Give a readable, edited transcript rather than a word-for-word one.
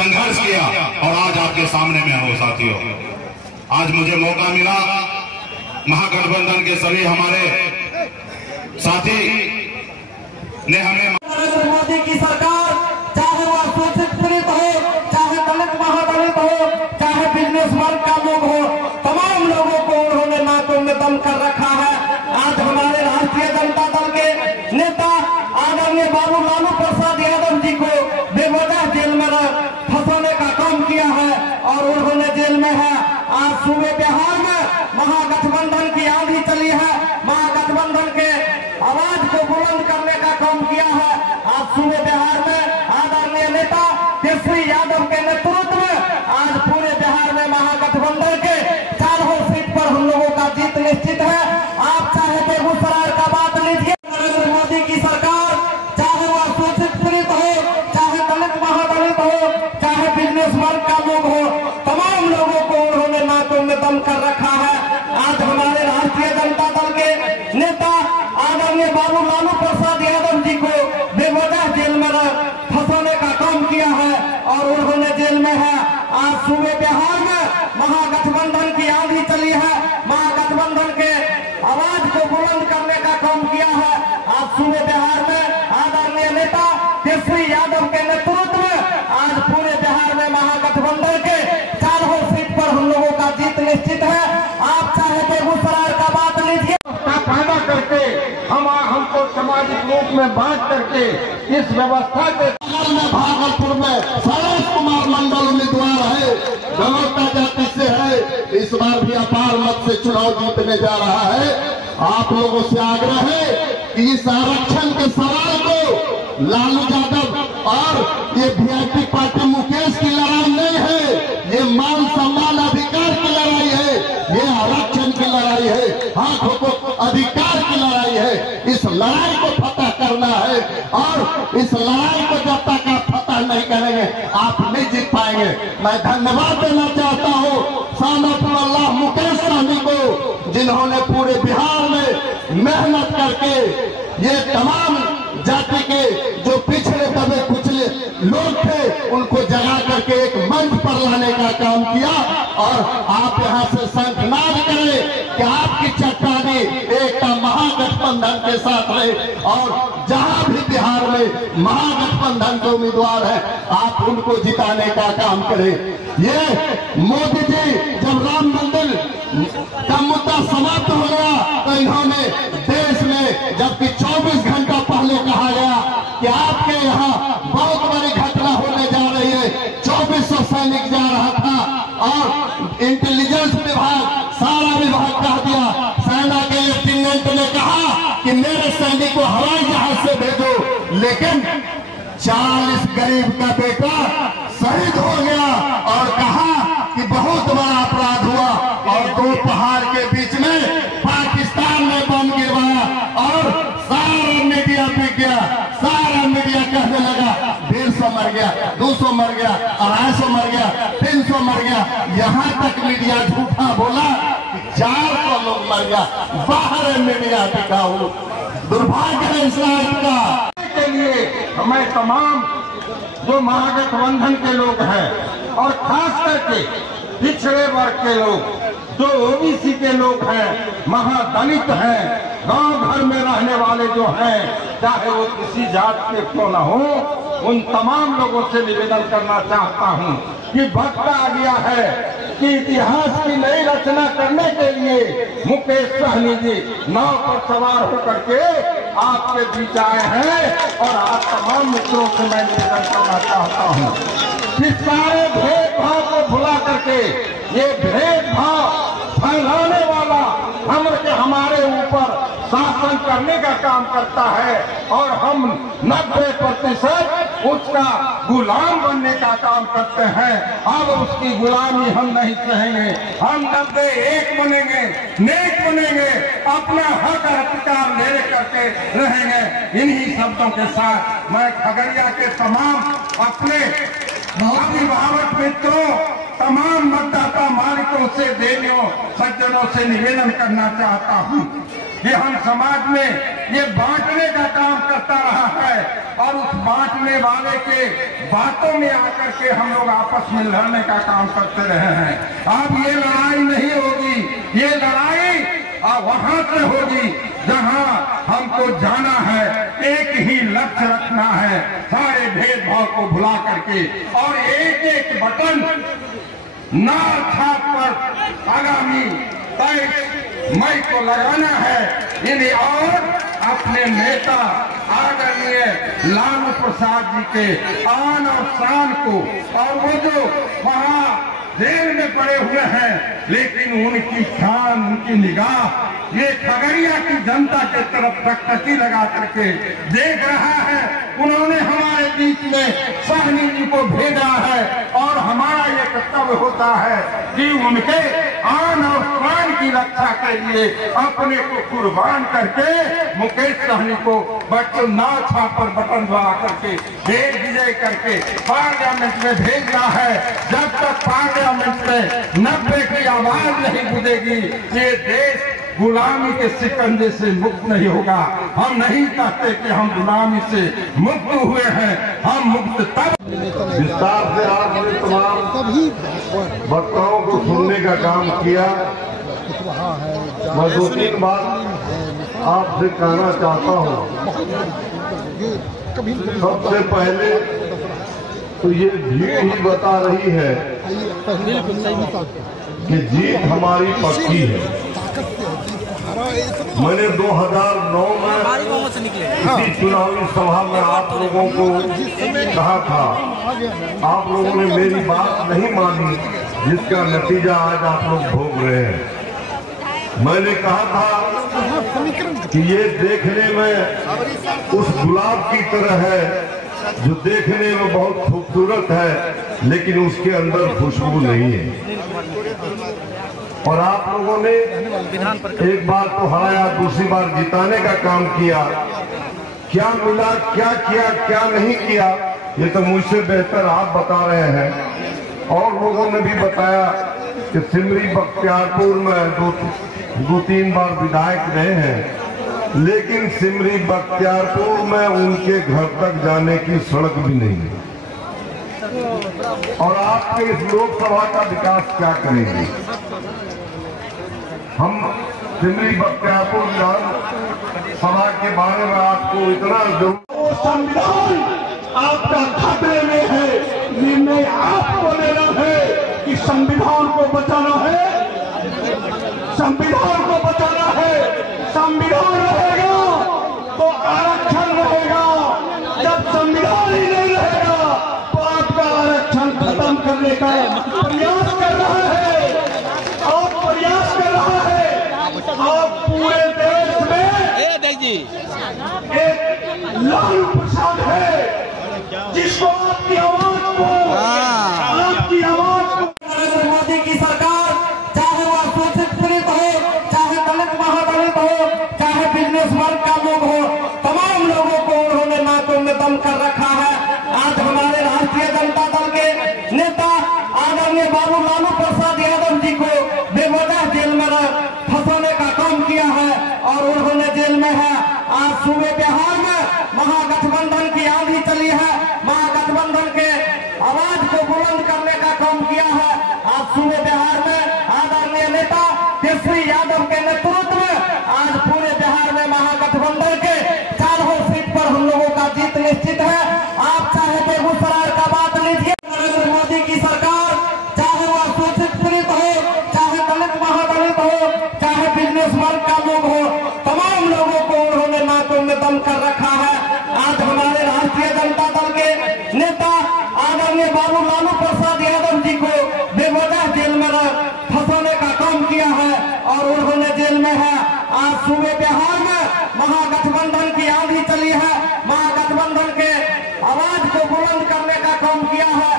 संघर्ष किया और आज आपके सामने मैं हूं साथियों। आज मुझे मौका मिला, महागठबंधन के सभी हमारे साथी ने हमें नरेंद्र मोदी की सरकार, चाहे वह शोषित पीड़ित हो, चाहे दलित महादलित हो, चाहे बिजनेस वर्ग का लोग हो, तमाम लोगों को उन्होंने नाकों में दम कर रखा है। आज हमारे राष्ट्रीय जनता दल के नेता आदरणीय बाबू लालू प्रसाद यादव जी को बेवजह जेल में फंसाने का काम किया है और उन्होंने जेल में है। आज सूबे बिहार में महागठबंधन की आंधी चली है, महागठबंधन के आवाज को बुलंद करने का काम किया है। आज सूबे बिहार में आदरणीय नेता केसरी यादव के नेतृत्व में आज पूरे बिहार में महागठबंधन के चारों सीट पर हम लोगों का जीत निश्चित है। आप चाहे बेगूसराय का बात लीजिए, नरेंद्र मोदी की सरकार, चाहे वह शोषित पीड़ित हो, चाहे दलित महादलित हो, चाहे बिजनेस वर्ग का लोग हो, तमाम लोगों को उन्होंने नाकों में दम कर रखा है। आज हमारे राष्ट्रीय जनता दल के नेता आदरणीय बाबू लालू प्रसाद यादव जी को बेवजह जेल में फंसाने का काम किया है और उन्होंने जेल में है। आज सूबे बिहार में महागठबंधन की आंधी चली है, महागठबंधन के आवाज को बुलंद करने का काम किया है। आज सूबे बिहार में आदरणीय नेता केसरी यादव के नेतृत्व में आज पूरे बिहार में महागठबंधन के चारों सीट पर हम लोगों का जीत निश्चित है। आप चाहे बेगूसराय का बात लीजिए, पैदा करके हमको सामाजिक रूप में बांट करके इस व्यवस्था के भागलपुर में सरोज कुमार मंडल उम्मीदवार है, गलौटा जाति से है, इस बार भी अपार मत से चुनाव जीतने जा रहा है। आप लोगों से आग्रह है कि इस आरक्षण के सवाल को लालू यादव और ये वीआईपी पार्टी मुकेश की लड़ाई नहीं है, ये मान सम्मान अधिकार की लड़ाई है, ये आरक्षण की लड़ाई है, हक हुकूक अधिकार की लड़ाई है। इस लड़ाई को फतह करना है और इस लड़ाई को जब तक आप फतह नहीं करेंगे आप नहीं जीत पाएंगे। मैं धन्यवाद देना चाहता हूँ सानतुल्लाह मुकेश सहनी को, जिन्होंने पूरे बिहार में मेहनत करके ये तमाम जाति के जो पिछड़े दबे कुचले लोग थे उनको जगा करके एक मंच पर लाने का काम किया। और आप यहाँ से शंखनाद करें कि आपकी चट्टानी एकता महागठबंधन के साथ रहे और जहाँ भी बिहार में महागठबंधन के उम्मीदवार है आप उनको जिताने का काम करें। ये मोदी जी जब राम मंदिर का मुद्दा समाप्त हो गया तो इन्होंने देश में, जबकि 24 घंटा पहले कहा गया कि आपके यहाँ बहुत बड़ी घटना होने जा रही है, 2400 सैनिक जा रहा था और इंटेलिजेंस विभाग सारा विभाग कह दिया, सेना के लेफ्टिनेंट ने कहा कि मेरे सैनिक को हवाई जहाज से भेजो, लेकिन 40 गरीब का बेटा शहीद हो गया और कहा कि बहुत बड़ा अपराध हुआ और दो पहाड़ के बीच में पाकिस्तान ने बम गिरवाया और सारा मीडिया पिट गया, सारा मीडिया कहने लगा 150 मर गया, 200 मर गया, 250 मर गया, 300 मर गया, यहाँ तक मीडिया झूठा बोला कि 400 लोग मर गया। बाहर मीडिया टिकाऊ, दुर्भाग्य है इस राज्य का। के लिए मैं तमाम जो महागठबंधन के लोग हैं और खास करके पिछड़े वर्ग के लोग, जो ओबीसी के लोग हैं, महादलित हैं, गांव घर में रहने वाले जो हैं, चाहे वो किसी जात के क्यों न हो, उन तमाम लोगों से निवेदन करना चाहता हूं कि वक्त आ गया है कि इतिहास की नई रचना करने के लिए मुकेश सहनी जी नाव पर सवार होकर के आपके बीच आए हैं और आप तमाम मित्रों से मैं निवेदन करना चाहता हूं कि सारे भेदभाव को भुला करके, ये भेदभाव फैलाने वाला हमारे ऊपर शासन करने का काम करता है और हम 90% उसका गुलाम बनने का काम करते हैं। अब उसकी गुलामी हम नहीं सहेंगे, हम 91 बनेंगे, नेक बनेंगे, अपना हक अधिकार ले करके रहेंगे। इन्हीं शब्दों के साथ मैं खगड़िया के तमाम अपने अभिभावक मित्रों, तमाम मतदाता मालिकों से, देवियों, सज्जनों से निवेदन करना चाहता हूं कि हम समाज में ये बांटने का काम करता रहा है और उस बांटने वाले के बातों में आकर के हम लोग आपस में लड़ने का काम करते रहे हैं। अब ये लड़ाई नहीं होगी, ये लड़ाई वहां से होगी जहां हमको जाना है। एक ही लक्ष्य रखना है, सारे भेदभाव को भुला करके, और एक एक बटन नार छाप पर आगामी 23 मई को लगाना है। इन्हें और अपने नेता आदरणीय लालू प्रसाद जी के आन और शान को, और वो जो वहां जेल में पड़े हुए हैं लेकिन उनकी शान, उनकी निगाह ये खगड़िया की जनता के तरफ टकटकी लगा करके देख रहा है। उन्होंने हमारे बीच में साहनी जी को भेजा है और हमारा ये कर्तव्य होता है कि उनके आन और प्राण की रक्षा के लिए अपने को कुर्बान करके मुकेश सहनी को बटन ना छाप पर बटन दबा करके देश विजय करके पार्लियामेंट में भेजना है। जब तक पार्लियामेंट में 90 की आवाज नहीं गूंजेगी ये देश गुलामी के शिकंजे से मुक्त नहीं होगा। हम नहीं कहते कि हम गुलामी से मुक्त हुए हैं, हम मुक्त तब। विस्तार से आपने तमाम वक्ताओं को सुनने का काम किया। मैं 2-3 बात आपसे कहना चाहता हूँ। सबसे पहले तो ये भीड़ ही बता रही है कि जीत हमारी पक्की है। मैंने 2009 में इसी चुनावी सभा में आप लोगों को कहा था, आप लोगों ने मेरी बात नहीं मानी, जिसका नतीजा आज आप लोग भोग रहे हैं। मैंने कहा था कि ये देखने में उस गुलाब की तरह है जो देखने में बहुत खूबसूरत है लेकिन उसके अंदर खुशबू नहीं है। और आप लोगों ने एक बार तो हराया, दूसरी बार जिताने का काम किया। क्या मिला, क्या किया, क्या नहीं किया, ये तो मुझसे बेहतर आप बता रहे हैं। और लोगों ने भी बताया कि सिमरी बख्तियारपुर में 2-3 बार विधायक रहे हैं, लेकिन सिमरी बख्तियारपुर में उनके घर तक जाने की सड़क भी नहीं है। और आपके इस लोकसभा का विकास क्या करेंगे? हम सिमरी बख्तियारपुर विधानसभा के बारे में आपको इतना जरूर, संविधान आपका खतरे में है, निर्णय आपको लेना है कि संविधान को बचाना है, संविधान को बचाना है। संविधान रहेगा तो आरक्षण रहेगा, जब संविधान ही नहीं रहेगा तो आपका आरक्षण खत्म करने का प्रयास कर रहा है और प्रयास कर रहा है। आप पूरे देश में एक लालू प्रसाद है जिसको आपकी आवाज को, आपकी आवाज को, नरेंद्र मोदी की सरकार, चाहे वह शोषित पीड़ित हो, चाहे दलित महादलित हो, चाहे बिजनेस वर्ग का लोग हो, तमाम लोगों को उन्होंने नाकों में दम कर रखा है। आज हमारे राष्ट्रीय जनता दल के नेता आदरणीय बाबू लालू प्रसाद यादव जी को बेवजह जेल में फंसाने का काम किया है और उन्होंने जेल में है। आज सूबे बिहार में महागठबंधन की आंधी चली है, महागठबंधन के आवाज को बुलंद करने का काम किया है। आज सूबे बिहार में आदरणीय नेता केसरी यादव के नेतृत्व में आज पूरे बिहार में महागठबंधन के 4 सीट पर हम लोगों का जीत निश्चित है। आप चाहे बेगूसराय का बात लीजिए, नरेंद्र मोदी की सरकार, चाहे वह शोषित पीड़ित हो, चाहे दलित महादलित हो, चाहे बिजनेस वर्ग का लोग हो, तमाम लोगों को उन्होंने नाकों में दम कर रखा है। आज हमारे राष्ट्रीय जनता दल के नेता आदरणीय बाबू लालू प्रसाद यादव जी को बेवजह जेल में फंसाने का काम किया है और उन्होंने जेल में है। आज सूबे बिहार में महागठबंधन की आंधी चली है, महागठबंधन के आवाज को बुलंद करने का काम किया है